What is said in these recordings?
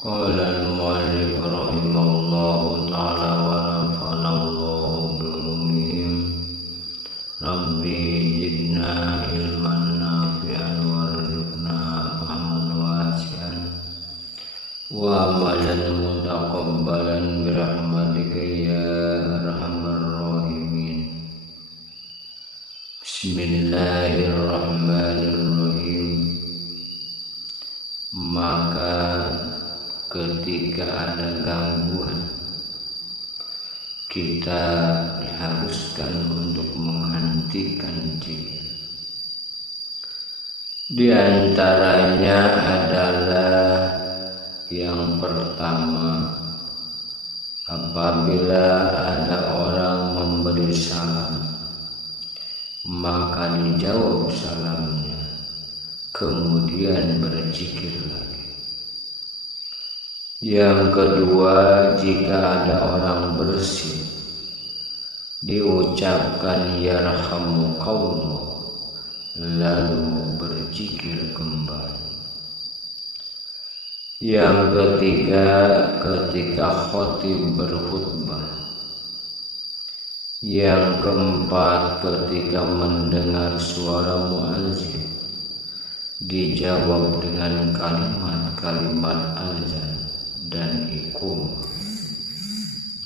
قال المؤلف رحمه الله تعالى ونفعنا الله بعلومهم ربي زدنا علما نافعا وارزقنا فهما واسعا وعملا متقبلا برحمتك يا ارحم الراحمين. Bismillahirrahmanirrahim. Maka ketika ada gangguan, kita diharuskan untuk menghentikan zikir. Di antaranya adalah yang pertama, apabila ada orang memberi salam, maka dijawab salamnya, kemudian berzikir lagi. Yang kedua, jika ada orang bersin, diucapkan yarhamukallah, lalu berzikir kembali. Yang ketiga, ketika khatib berkhutbah. Yang keempat, ketika mendengar suara muadzin, dijawab dengan kalimat-kalimat azan dan iqamah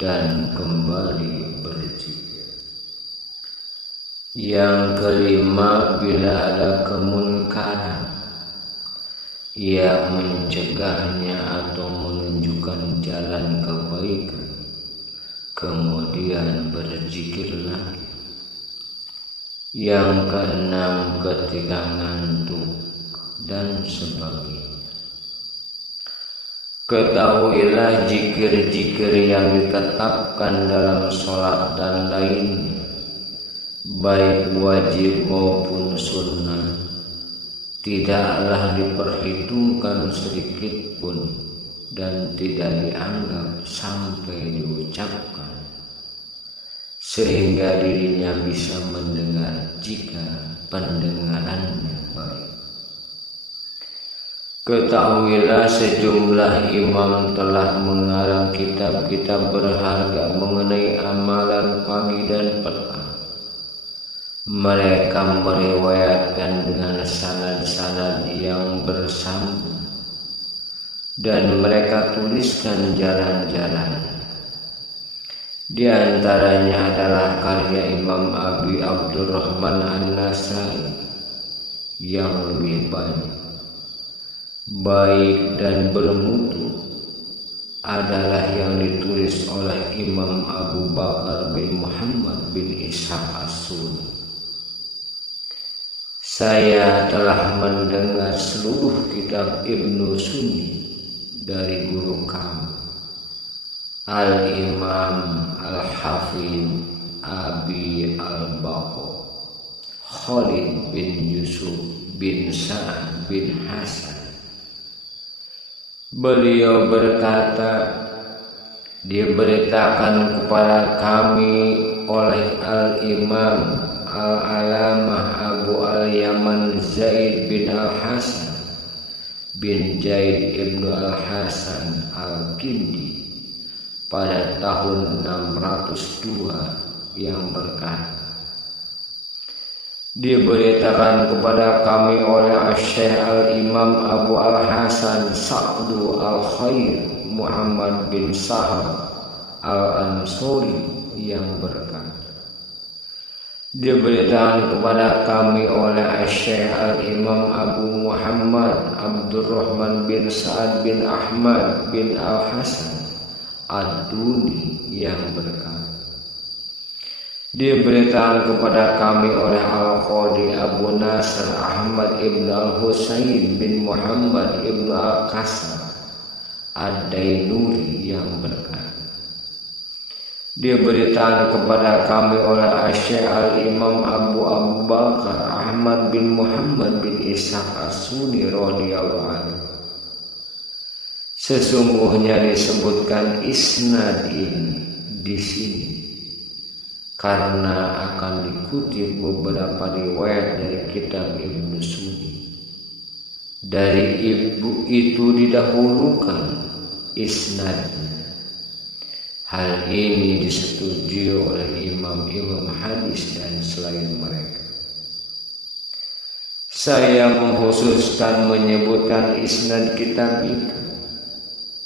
dan kembali berzikir. Yang kelima, bila ada kemunkaran, ia mencegahnya atau menunjukkan jalan kebaikan, kemudian berzikir lagi. Yang keenam, ketika ngantuk dan sebagainya. Ketahuilah zikir-zikir yang ditetapkan dalam sholat dan lainnya, baik wajib maupun sunnah, tidaklah diperhitungkan sedikit pun dan tidak dianggap sampai diucapkan, sehingga dirinya bisa mendengar jika pendengarannya baik. Ketahuilah sejumlah imam telah mengarang kitab-kitab berharga mengenai amalan pagi dan petang. Mereka meriwayatkan dengan sanad-sanad yang bersambung, dan mereka tuliskan jalan-jalan. Di antaranya adalah karya Imam Abi Abdurrahman An-Nasai yang lebih baik dan bermutu adalah yang ditulis oleh Imam Abu Bakar bin Muhammad bin Ishaq As-Sunni. Saya telah mendengar seluruh kitab Ibnu Sunni dari guru kami, Al-Imam Al-Hafidh Abi Al-Baqo Khalid bin Yusuf bin Sa'ad bin Hasan. Beliau berkata, diberitakan kepada kami oleh Al-Imam Al-Alamah Abu Al-Yaman Zaid bin Al-Hasan bin Zaid ibnu Al-Hasan Al-Kindi pada tahun 602 yang berkata, diberitakan kepada kami oleh Syekh Al-Imam Abu Al-Hasan Sa'du Al-Khair Muhammad bin Sahab Al-Ansori yang berkata, diberitakan kepada kami oleh Syekh Al-Imam Abu Muhammad Abdurrahman bin Sa'ad bin Ahmad bin Al-Hasan Ad-Duni yang berkata, diberitakan kepada kami oleh Al-Qadi Abu Nasr Ahmad ibn Al-Husayn bin Muhammad ibn Al-Qasam Ad-Dainuri yang berkata, diberitakan kepada kami oleh Syekh Al-Imam Abu Bakar Ahmad bin Muhammad bin Ishaq As-Sunni radhiyallahu anhu. Sesungguhnya disebutkan isnad ini di sini karena akan dikutip beberapa riwayat dari kitab Ibnu Sunni. Dari ibu itu didahulukan isnadnya. Hal ini disetujui oleh imam-imam hadis dan selain mereka. Saya mengkhususkan menyebutkan isnad kitab itu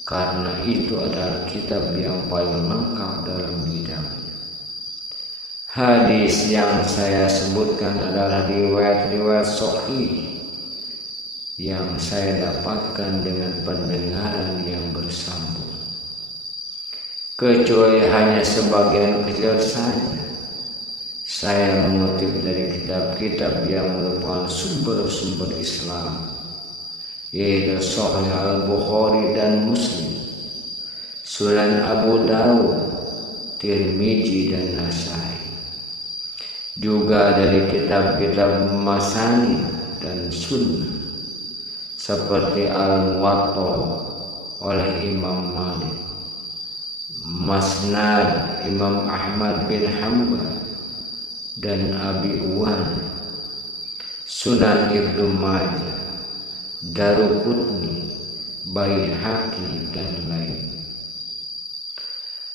karena itu adalah kitab yang paling lengkap dalam bidangnya. Hadis yang saya sebutkan adalah riwayat-riwayat sahih yang saya dapatkan dengan pendengaran yang bersambung. Kecuali hanya sebagian kecil saja, saya mengutip dari kitab-kitab yang merupakan sumber-sumber Islam, yaitu Sahih Al-Bukhari dan Muslim, Sunan Abu Dawud, Tirmizi dan Nasai. Juga dari kitab-kitab Masanid dan Sunnah seperti Al-Muwatta oleh Imam Malik, Musnad Imam Ahmad bin Hanbal dan Abi Uwan, Sunan Ibnu Majah, Daruqutni, Baihaqi dan lain.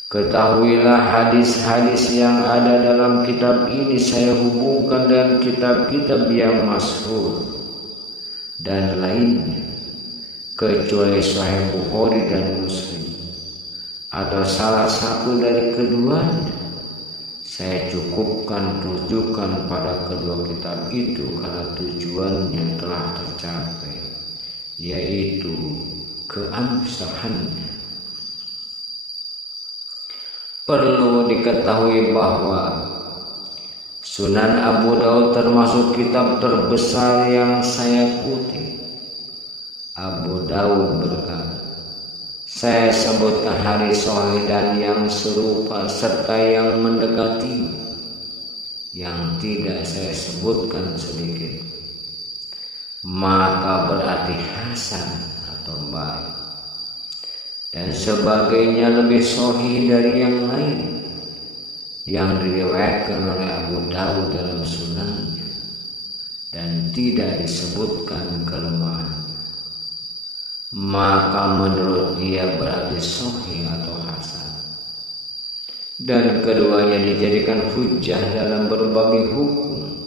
Ketahuilah hadis-hadis yang ada dalam kitab ini saya hubungkan dengan kitab-kitab yang masyhur dan lainnya, kecuali Sahih Bukhari dan Muslim atau salah satu dari keduanya. Saya cukupkan rujukan pada kedua kitab itu karena tujuannya telah tercapai, yaitu keabsahannya. Perlu diketahui bahwa Sunan Abu Dawud termasuk kitab terbesar yang saya kutip. Abu Dawud berkata, saya sebutkan hadis sahih dan yang serupa serta yang mendekati, yang tidak saya sebutkan sedikit, maka berarti hasan atau baik, dan sebagainya lebih sahih dari yang lain yang diriwayatkan oleh Abu Dawud dalam sunannya dan tidak disebutkan kelemahan, maka menurut dia berarti sahih atau hasan. Dan keduanya dijadikan hujjah dalam berbagai hukum,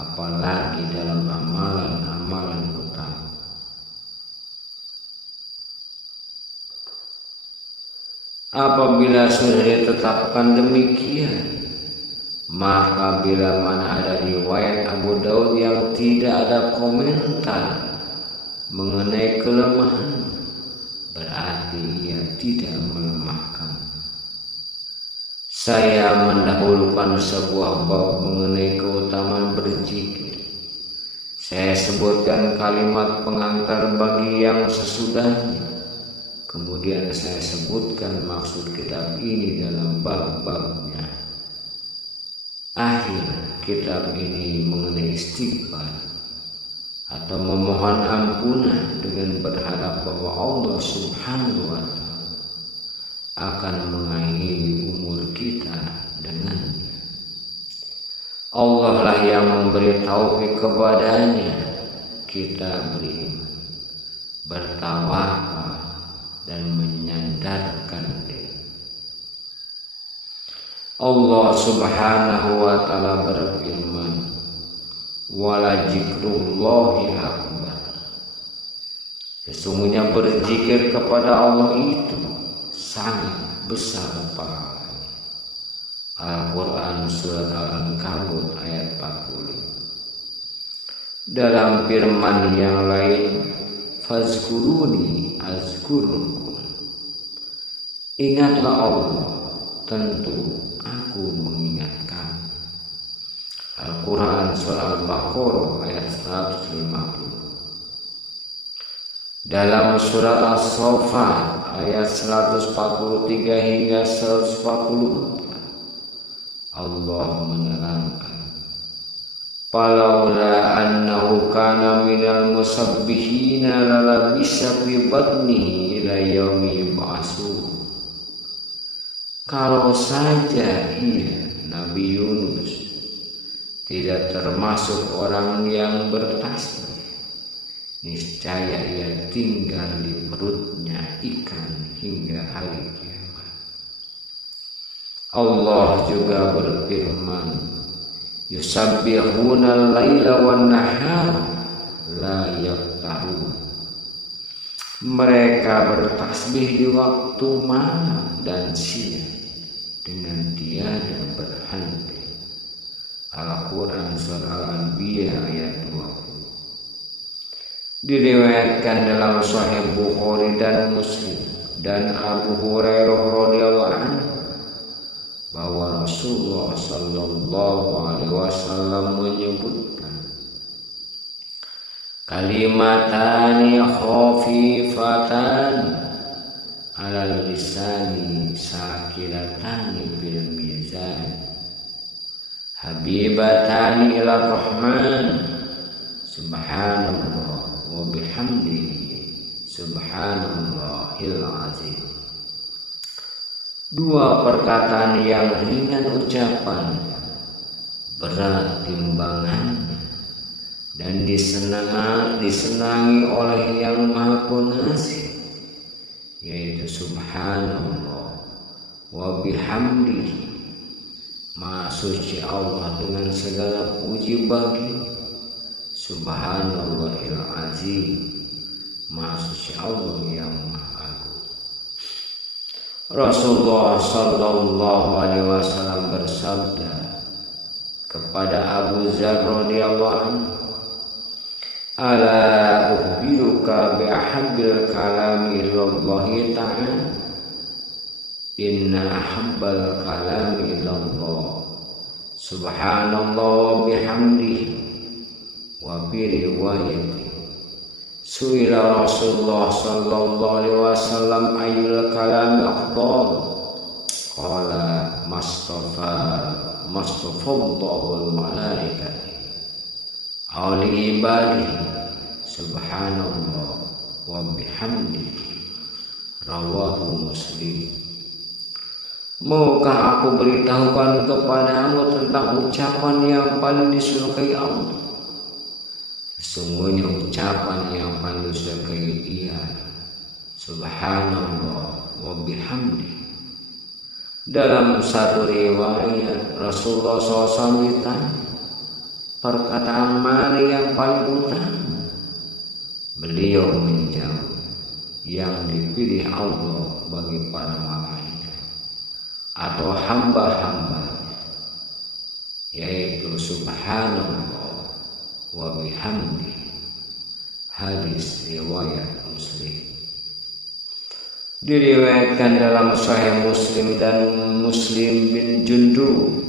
apalagi dalam amalan-amalan utama. Apabila sudah ditetapkan demikian, maka bila mana ada riwayat Abu Dawud yang tidak ada komentar mengenai kelemahan, berarti ia tidak melemahkan. Saya mendahulukan sebuah bab mengenai keutamaan berzikir. Saya sebutkan kalimat pengantar bagi yang sesudahnya. Kemudian saya sebutkan maksud kitab ini dalam bab-babnya. Akhir kitab ini mengenai istighfar atau memohon ampunan dengan berharap bahwa Allah Subhanahu wa Ta'ala akan mengakhiri umur kita dengannya. Allah lah yang memberi taufik kepadanya kita beriman, bertawakal dan menyandarkan diri. Allah Subhanahu wa Ta'ala berfirman, wala zikrullahi akbar. Sesungguhnya berzikir kepada Allah itu sangat besar pahalanya. Al-Quran surat Al-Ankabut ayat 45. Dalam firman yang lain, fazkuruni azkurukum. Ingatlah Allah, tentu aku mengingatkan. Al-Quran surah Al-Baqarah ayat 150. Dalam surah As-Saffat ayat 143 hingga 144, Allah menerangkan, falaula annahu kana minal musabbihina lalabisa fi batnihi ila yaumi yub'atsun. Kalau saja ia, Nabi Yunus, tidak termasuk orang yang bertasbih, niscaya ia tinggal di perutnya ikan hingga hari kiamat. Allah juga berfirman, yusabbihuna al-laila wan nahar la yaftarun. Mereka bertasbih di waktu malam dan siang dengan tiada berhenti. Al-Quran surah Al-Anbiya ayat 20. Diriwayatkan dalam Sahih Bukhari dan Muslim dan Abu Hurairah radhiyallahu anhu bahwa Rasulullah sallallahu alaihi wasallam menyebutkan, kalimatani khafifatan alal lisani sakilatani bil mizan habibatani ila rahman subhanallah wa bihamdihi subhanallahil azim. Dua perkataan yang ringan ucapan, berat timbangannya, dan disenangi oleh yang maha pengasih, yaitu subhanallah wa bihamdihi, maha suci Allah dengan segala puji bagi, subhanallahil azim, maha suci Allah yang maha agung. Rasulullah sallallahu alaihi wasallam bersabda kepada Abu Dzar radhiyallahu anhu, ala ukhbiruka bi ahabbil kalami ilallahi ta'ala, inna ahabbal kalami ilallah subhanallah wa bihamdihi. Wa bi riwayati suila Rasulullah sallallahu alaihi wasallam ayyul kalami afdal, qala mastafadhal malaikati awli ibadihi subhanallah wa bihamdihi. Rawahu Muslim. Maukah aku beritahukan kepadamu tentang ucapan yang paling disukai Allah? Sesungguhnya ucapan yang paling disukai ia subhanallah wa bihamdi. Dalam satu riwayat Rasulullah SAW ditanya, perkataan mana yang paling utama? Beliau menjawab, yang dipilih Allah bagi para malaikat atau hamba-hambanya, yaitu subhanallah wa bihamdi. Hadis riwayat Muslim. Diriwayatkan dalam Sahih Muslim dan Muslim bin Jundub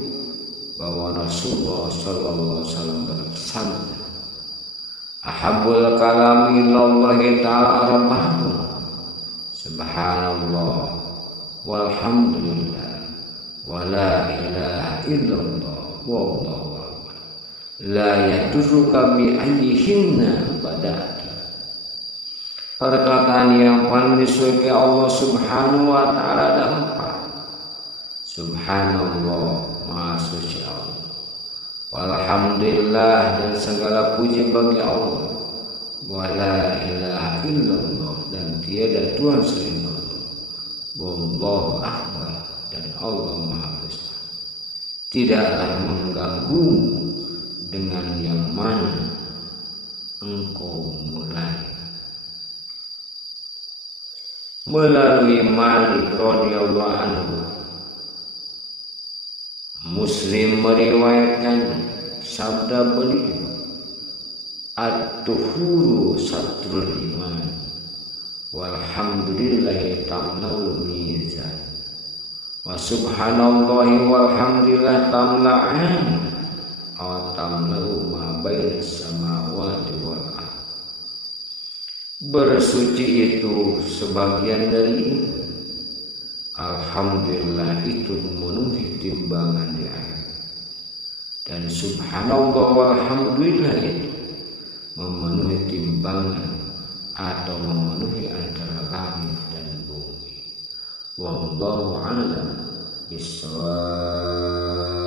bahwa Rasulullah sallallahu alaihi wasallam bersabda, ahabbul kalami ilallahi ta'ala arba'un, subhanallah walhamdulillah wa la ilaha illallah wallahu akbar la yadurruka bi ayyihinna bada'ta. Perkataan yang paling disukai Allah subhanahu wa ta'ala ada empat. Subhanallah, maha suci Allah, walhamdulillah, dan segala puji bagi Allah, wa la ilaha illallah, dan tiada Tuhan selain Allah, wallahu akbar, dan Allah maha besar. Tidaklah mengganggu dengan yang mana engkau mulai. Melalui Malik radhiyallahu anhu, Muslim meriwayatkan sabda beliau, at-tuhuru satrul iman, walhamdulillahi tamla'ul mizan, wa subhanallahi walhamdulillah tamla'an, aw tamla'u ma bainas samawati wal ardh. Bersuci itu sebagian dari iman. Alhamdulillah itu memenuhi timbangan di air. Dan subhanallah walhamdulillah itu memenuhi timbangan atau memenuhi antara langit dan bumi. Wallahu a'lam bishawab.